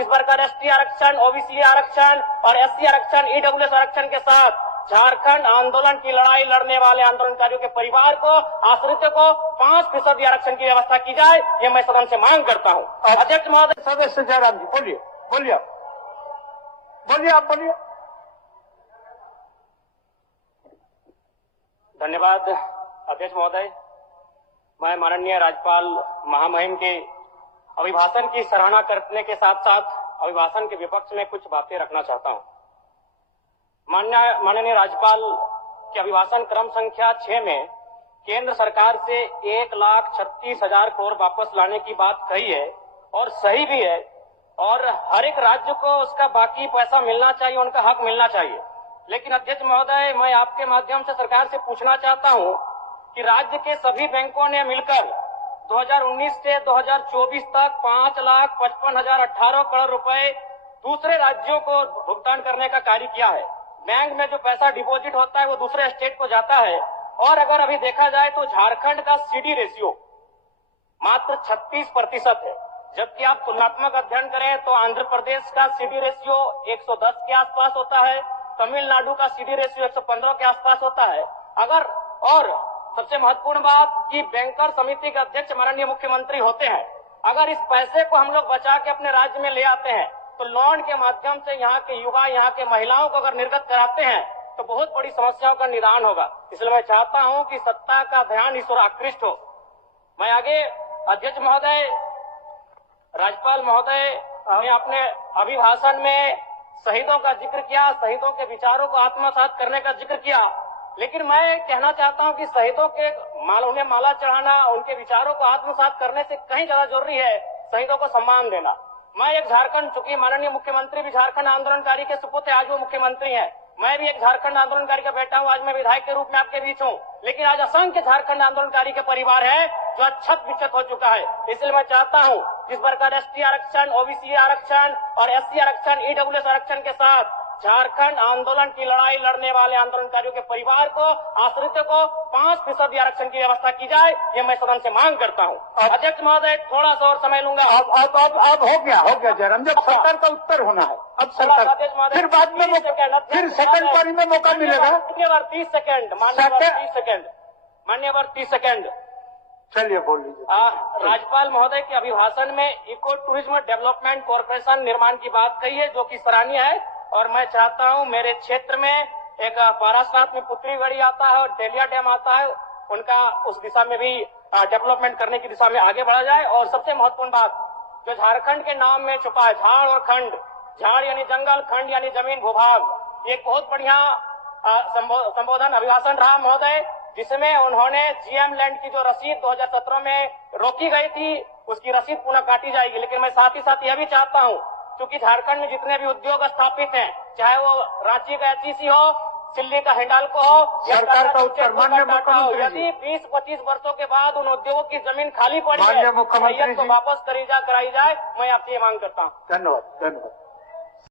जिस प्रकार एसटी आरक्षण, ओबीसी आरक्षण और एससी आरक्षण, ईडब्ल्यूएस आरक्षण के साथ झारखंड आंदोलन की लड़ाई लड़ने वाले आंदोलनकारियों के परिवार को, आश्रितों को 5% आरक्षण की व्यवस्था की जाए, ये मैं सदन से मांग करता हूँ। अध्यक्ष महोदय। सदस्य जयराम जी बोलिए, बोलिए आप बोलिए। धन्यवाद अध्यक्ष महोदय। मैं माननीय राज्यपाल महामहिम के अभिभाषण की सराहना करने के साथ साथ अभिभाषण के विपक्ष में कुछ बातें रखना चाहता हूं। माननीय राज्यपाल के अभिभाषण क्रम संख्या 6 में केंद्र सरकार से 1,36,000 करोड़ वापस लाने की बात कही है और सही भी है, और हर एक राज्य को उसका बाकी पैसा मिलना चाहिए, उनका हक मिलना चाहिए। लेकिन अध्यक्ष महोदय, मैं आपके माध्यम से सरकार से पूछना चाहता हूं कि राज्य के सभी बैंकों ने मिलकर 2019 से 2024 तक 5,55,018 करोड़ रुपए दूसरे राज्यों को भुगतान करने का कार्य किया है। बैंक में जो पैसा डिपॉजिट होता है वो दूसरे स्टेट को जाता है, और अगर अभी देखा जाए तो झारखंड का सीडी रेशियो मात्र 36% है, जबकि आप तुलनात्मक अध्ययन करें तो आंध्र प्रदेश का सीडी रेशियो 110 के आसपास होता है, तमिलनाडु का सीडी रेशियो 115 के आसपास होता है। और सबसे महत्वपूर्ण बात कि बैंकर समिति के अध्यक्ष माननीय मुख्यमंत्री होते हैं। अगर इस पैसे को हम लोग बचा के अपने राज्य में ले आते हैं तो लोन के माध्यम से यहाँ के युवा, यहाँ के महिलाओं को अगर निर्गत कराते हैं तो बहुत बड़ी समस्याओं का निदान होगा। इसलिए मैं चाहता हूँ कि सत्ता का ध्यान इस ओर आकृष्ट हो। मैं आगे अध्यक्ष महोदय, राज्यपाल महोदय ने अपने अभिभाषण में शहीदों का जिक्र किया, शहीदों के विचारों को आत्मसात करने का जिक्र किया, लेकिन मैं कहना चाहता हूं कि शहीदों के उन्हें माला चढ़ाना, उनके विचारों को आत्मसात करने से कहीं ज्यादा जरूरी है शहीदों को सम्मान देना। मैं एक झारखंड, चूंकि माननीय मुख्यमंत्री भी झारखंड आंदोलनकारी के सुपुत्र, आज वो मुख्यमंत्री हैं, मैं भी एक झारखंड आंदोलनकारी का बेटा हूं, आज मैं विधायक के रूप में आपके बीच हूं, लेकिन आज असंख्य झारखंड आंदोलनकारी के परिवार है जो अच्छत विच्छत हो चुका है। इसलिए मैं चाहता हूं जिस प्रकार एसटी आरक्षण, ओबीसी आरक्षण और एससी आरक्षण, ईडब्ल्यूएस आरक्षण के साथ झारखंड आंदोलन की लड़ाई लड़ने वाले आंदोलनकारियों के परिवार को, आश्रितों को 5% आरक्षण की व्यवस्था की जाए, ये मैं सदन से मांग करता हूँ। अध्यक्ष महोदय, थोड़ा सा और समय लूंगा। अब हो गया जयराम, जब सरकार का उत्तर होना है, अब सरकार फिर बाद में फिर सेकंड पारी में मौका मिलेगा। मान्यवर 30 सेकंड, मान्यवर 30 सेकंड। चलिए बोल लीजिए। राज्यपाल महोदय के अभिभाषण में इको टूरिज्म डेवलपमेंट कॉर्पोरेशन निर्माण की बात कही है, जो कि सराहनीय है, और मैं चाहता हूं मेरे क्षेत्र में एक पारासात में पुत्री आता है और डेलिया डैम आता है, उनका उस दिशा में भी डेवलपमेंट करने की दिशा में आगे बढ़ा जाए। और सबसे महत्वपूर्ण बात जो झारखंड के नाम में छुपा है, झाड़ और खंड, झाड़ यानी जंगल, खंड यानी जमीन भूभाग, एक बहुत बढ़िया संबोधन अभिभाषण रहा महोदय, जिसमें उन्होंने जीएम लैंड की जो रसीद 2017 में रोकी गई थी उसकी रसीद पुनः काटी जाएगी। लेकिन मैं साथ ही साथ यह भी चाहता हूं, क्योंकि झारखंड में जितने भी उद्योग स्थापित हैं, चाहे वो रांची का एचईसी हो, दिल्ली का हिंडाल्को हो, सरकार का उत्तर माननीय हो, यदि 20-25 वर्षों के बाद उन उद्योगों की जमीन खाली पड़ी है, मुख्यमंत्री तो वापस कराई जाए, मैं आपसे ये मांग करता हूँ। धन्यवाद।